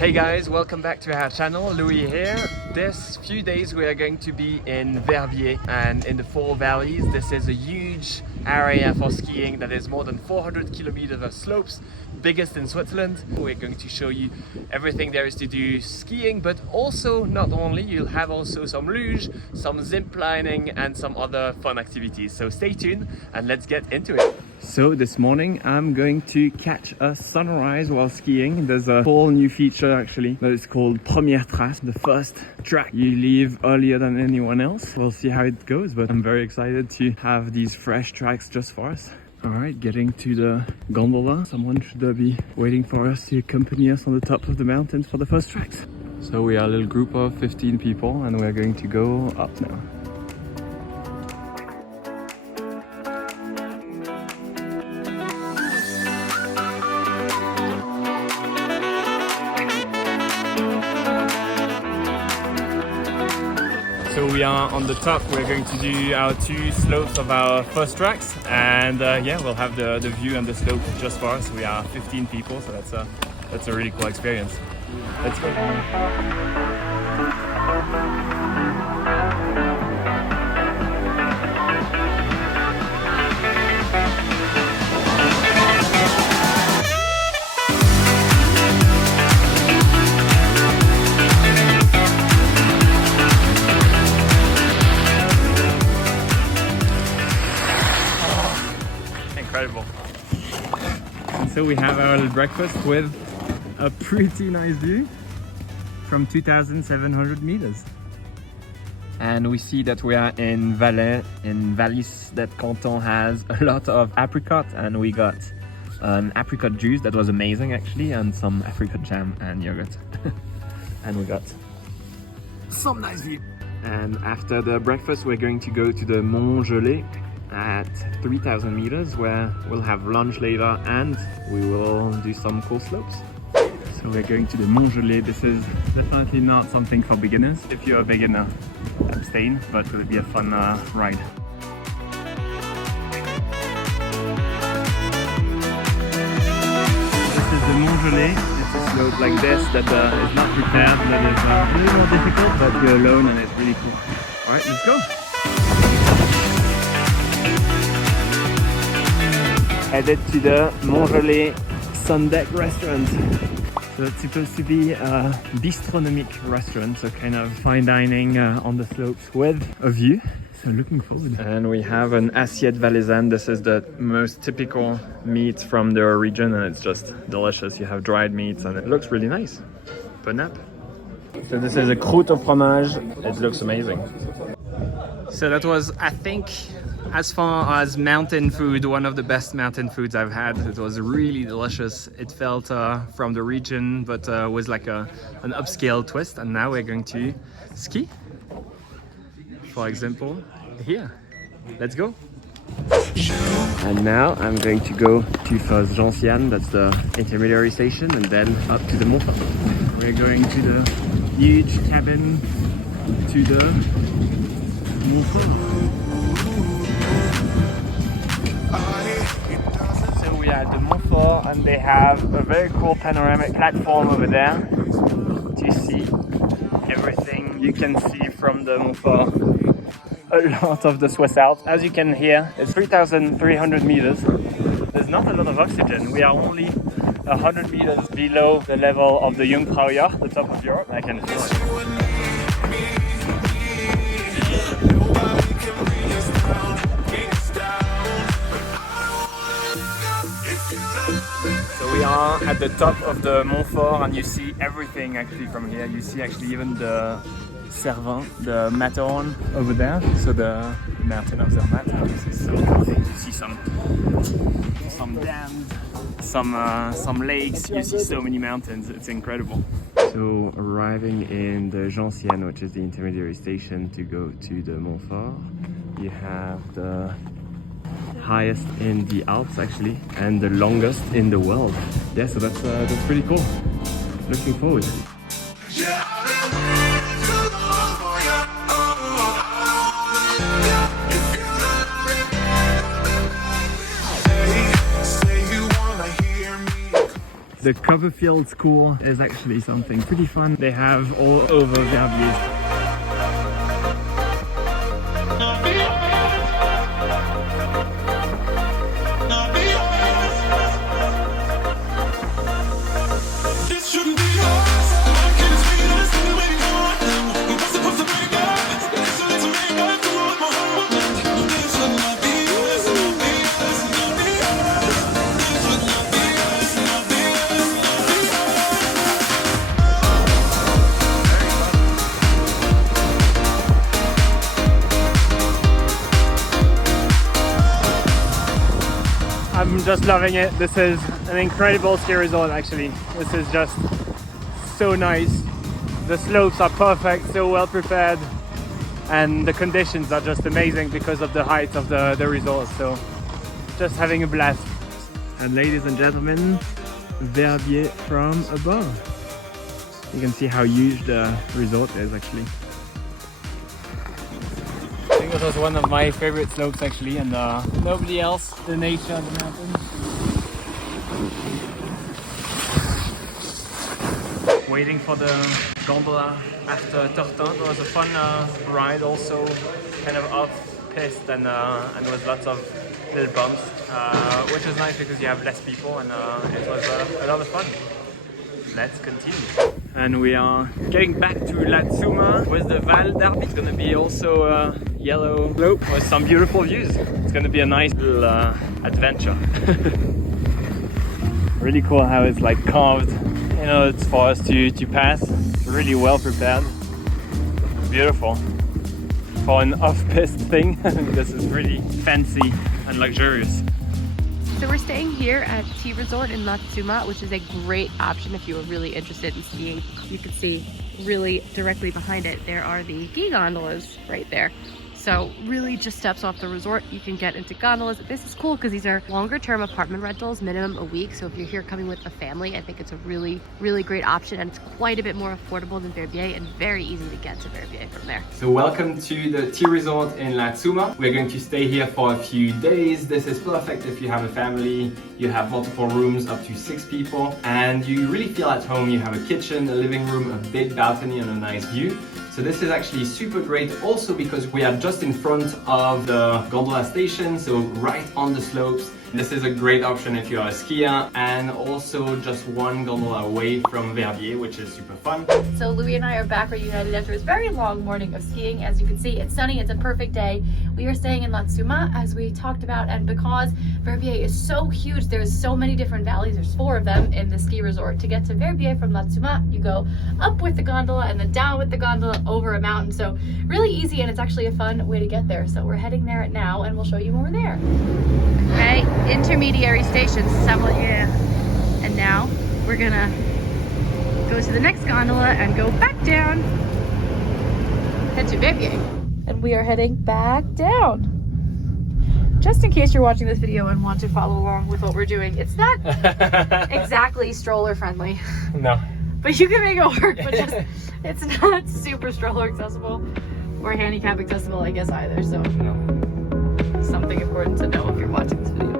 Hey guys, welcome back to our channel. Louis here. This few days we are going to be in Verbier and in the four valleys. This is a huge area for skiing that is more than 400 kilometers of slopes, biggest in Switzerland. We're going to show you everything there is to do skiing, but also not only, you'll have also some luge, some zip lining and some other fun activities. So stay tuned and let's get into it. So this morning I'm going to catch a sunrise while skiing. There's a whole new feature actually that is called Première Trace, the first track. You leave earlier than anyone else. We'll see how it goes, but I'm very excited to have these fresh tracks just for us. Alright, getting to the gondola. Someone should be waiting for us to accompany us on the top of the mountains for the first tracks. So we are a little group of 15 people and we're going to go up now. So we are on the top. We're going to do our two slopes of our first tracks, and yeah, we'll have the view and the slope just for us. We are 15 people, so that's a really cool experience. Let's go. Incredible. And so we have our little breakfast with a pretty nice view from 2,700 meters. And we see that we are in Vallées, in Vallées, that canton has a lot of apricot, and we got an apricot juice that was amazing actually, and some apricot jam and yogurt. And we got some nice view. And after the breakfast we're going to go to the Mont at 3,000 meters, where we'll have lunch later and we will do some cool slopes. So we're going to the Mont. This is definitely not something for beginners. If you're a beginner, abstain, but it will be a fun ride. This is the Mont. It's a slope like this that is not prepared, that is a little more difficult, but you're alone and it's really cool. Alright, let's go! Headed to the Mont Sun Deck restaurant. So it's supposed to be a bistronomic restaurant, so kind of fine dining on the slopes with a view. So looking forward. And we have an assiette valaisanne. This is the most typical meat from their region and it's just delicious. You have dried meats and it looks really nice. Bon app. So this is a croûte au fromage. It looks amazing. So that was, I think, as far as mountain food, one of the best mountain foods I've had. It was really delicious. It felt from the region, but was like an upscale twist. And now we're going to ski. For example, here. Let's go. And now I'm going to go to first Gentiane, that's the intermediary station, and then up to the Mont. We're going to the huge cabin to the Mont. We are at the Mont and they have a very cool panoramic platform over there to see everything you can see from the Mont. A lot of the Swiss Alps. As you can hear, it's 3,300 meters. There's not a lot of oxygen. We are only 100 meters below the level of the Jungfraujoch, the top of Europe. I can feel it. We are at the top of the Mont and you see everything actually from here. You see actually even the Cervin, the Matterhorn over there. So the mountain of Zermatt. This is so cool. You see some dams, some lakes. You see so many mountains. It's incredible. So arriving in the Gentiane, which is the intermediary station to go to the Mont, you have the highest in the Alps actually, and the longest in the world. Yeah, so that's pretty cool. Looking forward. The Copperfield School is actually something pretty fun. They have all over Verbier. I'm just loving it. This is an incredible ski resort actually. This is just so nice. The slopes are perfect, so well prepared, and the conditions are just amazing because of the height of the resort. So just having a blast. And ladies and gentlemen, Verbier from above. You can see how huge the resort is actually. I think this was one of my favorite slopes actually, and nobody else, the nature, the mountains. Waiting for the gondola after Tortin. It was a fun ride, also kind of off-piste and with lots of little bumps, which was nice because you have less people, and it was a lot of fun. Let's continue. And we are getting back to Latsuma with the Vallées d'Arby. It's gonna be also a yellow slope with some beautiful views. It's gonna be a nice little adventure. Really cool how it's like carved. You know, it's for us to pass. It's really well prepared. Beautiful. For an off-piste thing, this is really fancy and luxurious. So we're staying here at Tea Resort in Latsuma, which is a great option if you are really interested in skiing. You can see really directly behind it, there are the ski gondolas right there. So really just steps off the resort, you can get into gondolas. This is cool because these are longer term apartment rentals, minimum a week. So if you're here coming with a family, I think it's a really, really great option, and it's quite a bit more affordable than Verbier and very easy to get to Verbier from there. So welcome to the Tea Resort in Latsuma. We're going to stay here for a few days. This is perfect if you have a family, you have multiple rooms, up to 6 people, and you really feel at home. You have a kitchen, a living room, a big balcony and a nice view. So this is actually super great also because we are just in front of the gondola station, so right on the slopes. This is a great option if you're a skier, and also just one gondola away from Verbier, which is super fun. So Louis and I are back reunited after this very long morning of skiing. As you can see, it's sunny, it's a perfect day. We are staying in Latsuma as we talked about, and because Verbier is so huge, there's so many different valleys, there's 4 of them in the ski resort. To get to Verbier from Latsuma, you go up with the gondola and then down with the gondola over a mountain. So really easy, and it's actually a fun way to get there. So we're heading there now, and we'll show you when we're there. Okay, intermediary station, Vallées. And now we're gonna go to the next gondola and go back down, head to Verbier. And we are heading back down. Just in case you're watching this video and want to follow along with what we're doing, it's not exactly stroller friendly. No. But you can make it work, but just, it's not super stroller accessible or handicap accessible, I guess, either. So something important to know if you're watching this video.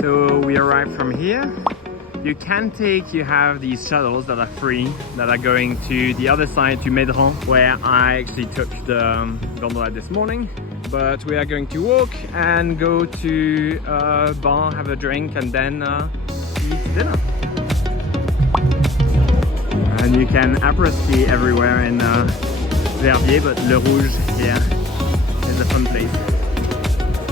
So we arrived from here. You have these shuttles that are free, that are going to the other side, to Mont, where I actually took the gondola this morning. But we are going to walk and go to a bar, have a drink, and then eat dinner. And you can après ski everywhere in Verbier, but Le Rouge here is a fun place.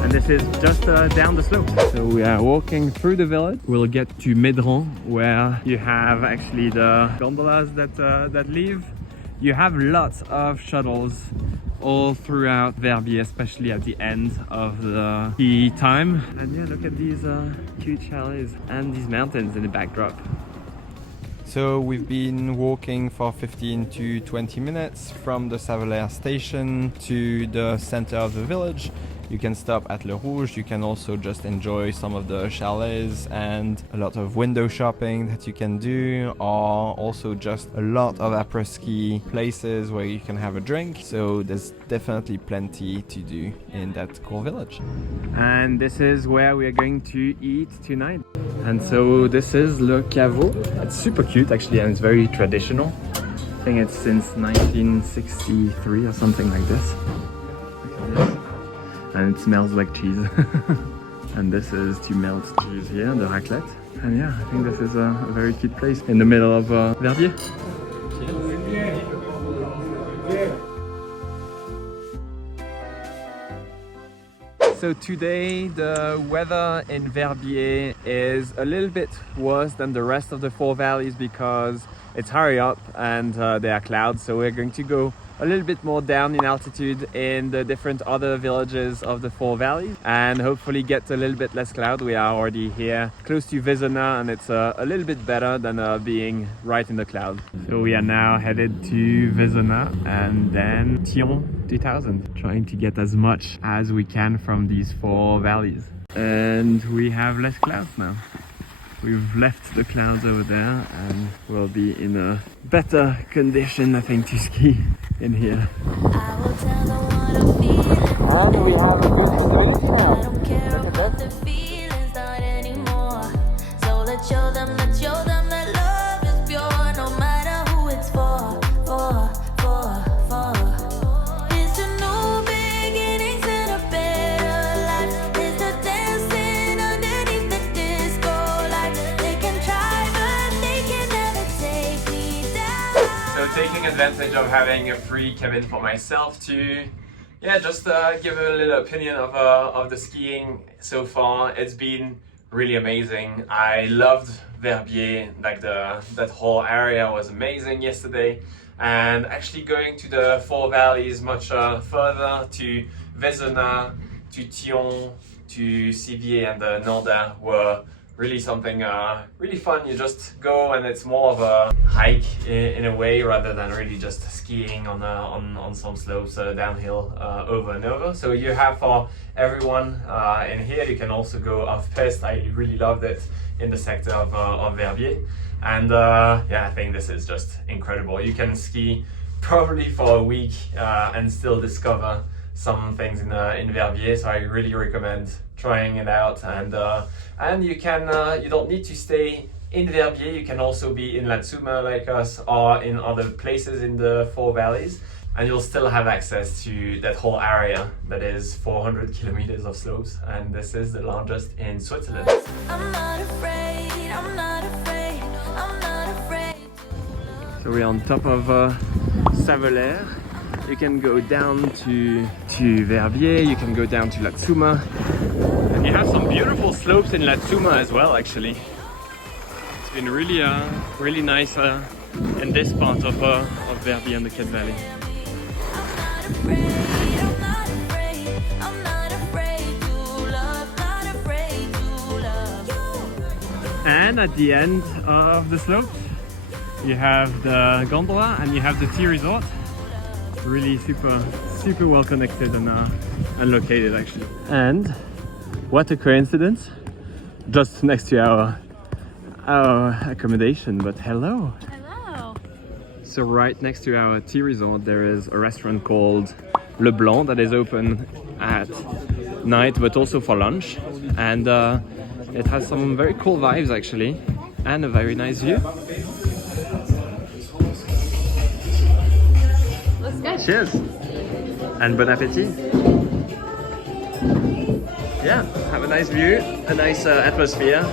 And this is just down the slope. So we are walking through the village. We'll get to Mont, where you have actually the gondolas that leave. You have lots of shuttles all throughout Verbier, especially at the end of the ski time. And yeah, look at these cute chalets and these mountains in the backdrop. So we've been walking for 15 to 20 minutes from the Vallées station to the center of the village. You can stop at Le Rouge, you can also just enjoy some of the chalets and a lot of window shopping that you can do, or also just a lot of après ski places where you can have a drink. So there's definitely plenty to do in that cool village. And this is where we are going to eat tonight. And so this is Le Caveau. It's super cute actually, and it's very traditional. I think it's since 1963 or something like this. Look at this. And it smells like cheese. And this is to melt cheese here, the raclette. And yeah, I think this is a very cute place in the middle of Verbier. So today the weather in Verbier is a little bit worse than the rest of the four valleys because it's higher up and there are clouds. So we're going to go a little bit more down in altitude in the different other villages of the four valleys and hopefully get a little bit less cloud. We are already here close to Vezona and it's a little bit better than being right in the cloud. So we are now headed to Vezona and then Thion 2000, trying to get as much as we can from these four valleys. And we have less clouds now. We've left the clouds over there and we'll be in a better condition, I think, to ski in here. And we have a good visibility now. Look at that. Taking advantage of having a free cabin for myself to just give a little opinion of the skiing so far. It's been really amazing. I loved Verbier, like that whole area was amazing yesterday, and actually going to the four valleys much further to Vezona, to Thion, to Civier and the Norda were really something really fun. You just go and it's more of a hike in a way rather than really just skiing on some slopes downhill over and over. So you have for everyone in here. You can also go off piste. I really loved it in the sector of Verbier, and yeah, I think this is just incredible. You can ski probably for a week and still discover some things in Verbier, so I really recommend trying it out. And you can you don't need to stay in Verbier. You can also be in La Tsuma like us or in other places in the four valleys, and you'll still have access to that whole area that is 400 kilometers of slopes, and this is the largest in Switzerland. I'm not afraid, I'm not afraid, I'm not afraid. So we're on top of Vallées. You can go down to Verbier, you can go down to La Tsuma, and you have some beautiful slopes in La Tsuma as well actually. It's been really nice in this part of Verbier and the Cat Valley. And at the end of the slopes you have the gondola and you have the tea resort. Really super well connected and located actually. And what a coincidence, just next to our accommodation. But hello. So right next to our tea resort there is a restaurant called Le Blanc that is open at night but also for lunch, and it has some very cool vibes actually and a very nice view. Cheers and bon appetit. Yeah, have a nice view, a nice atmosphere.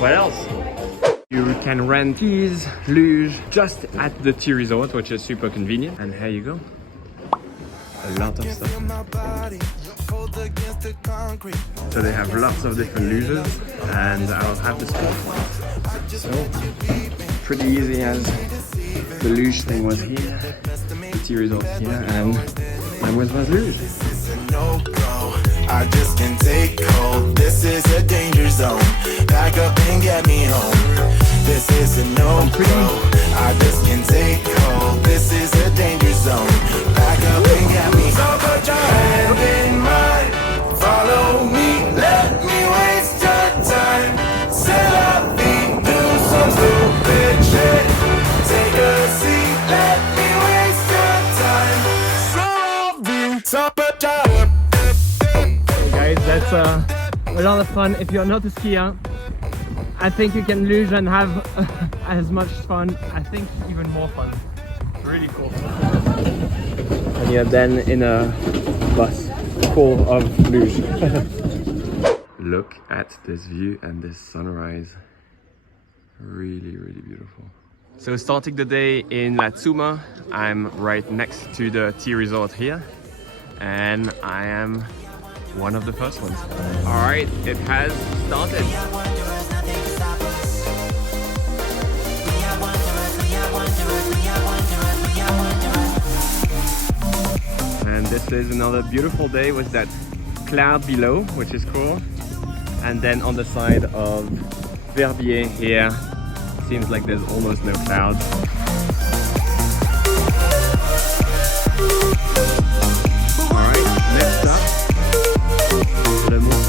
What else? You can rent skis, luge just at the tea resort, which is super convenient. And here you go. A lot of stuff. So they have lots of different luges, and I'll have the spot. So pretty easy as the luge thing was here, the tea resort here, and I was luge. I just can take cold. This is a danger zone. Back up and get me home. This is a no-go. I just can take cold. This is a danger zone. Back up and get me home. So put your hand in mine. Anyways, that's a lot of fun. If you're not a skier, I think you can luge and have as much fun, I think even more fun. Really cool. And you're then in a bus full of luge. Look at this view and this sunrise. Really, really beautiful. So starting the day in La Tsuma, I'm right next to the tea resort here. And I am one of the first ones. All right, it has started. And this is another beautiful day with that cloud below, which is cool. And then on the side of Verbier here, seems like there's almost no clouds. Alright, next up, Le Mont.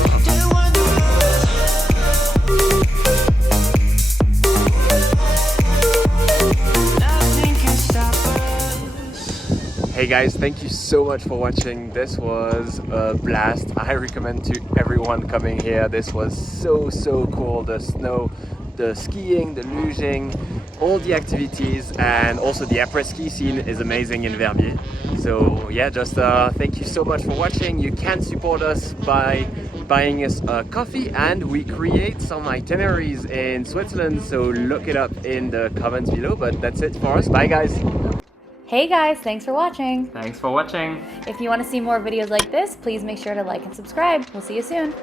Hey guys, thank you so much for watching. This was a blast. I recommend to everyone coming here. This was so cool. The snow, the skiing, the luging, all the activities, and also the après ski scene is amazing in Verbier. So yeah, just thank you so much for watching. You can support us by buying us a coffee, and we create some itineraries in Switzerland, so look it up in the comments below. But that's it for us. Bye guys. Hey guys, thanks for watching. Thanks for watching. If you want to see more videos like this, please make sure to like and subscribe. We'll see you soon.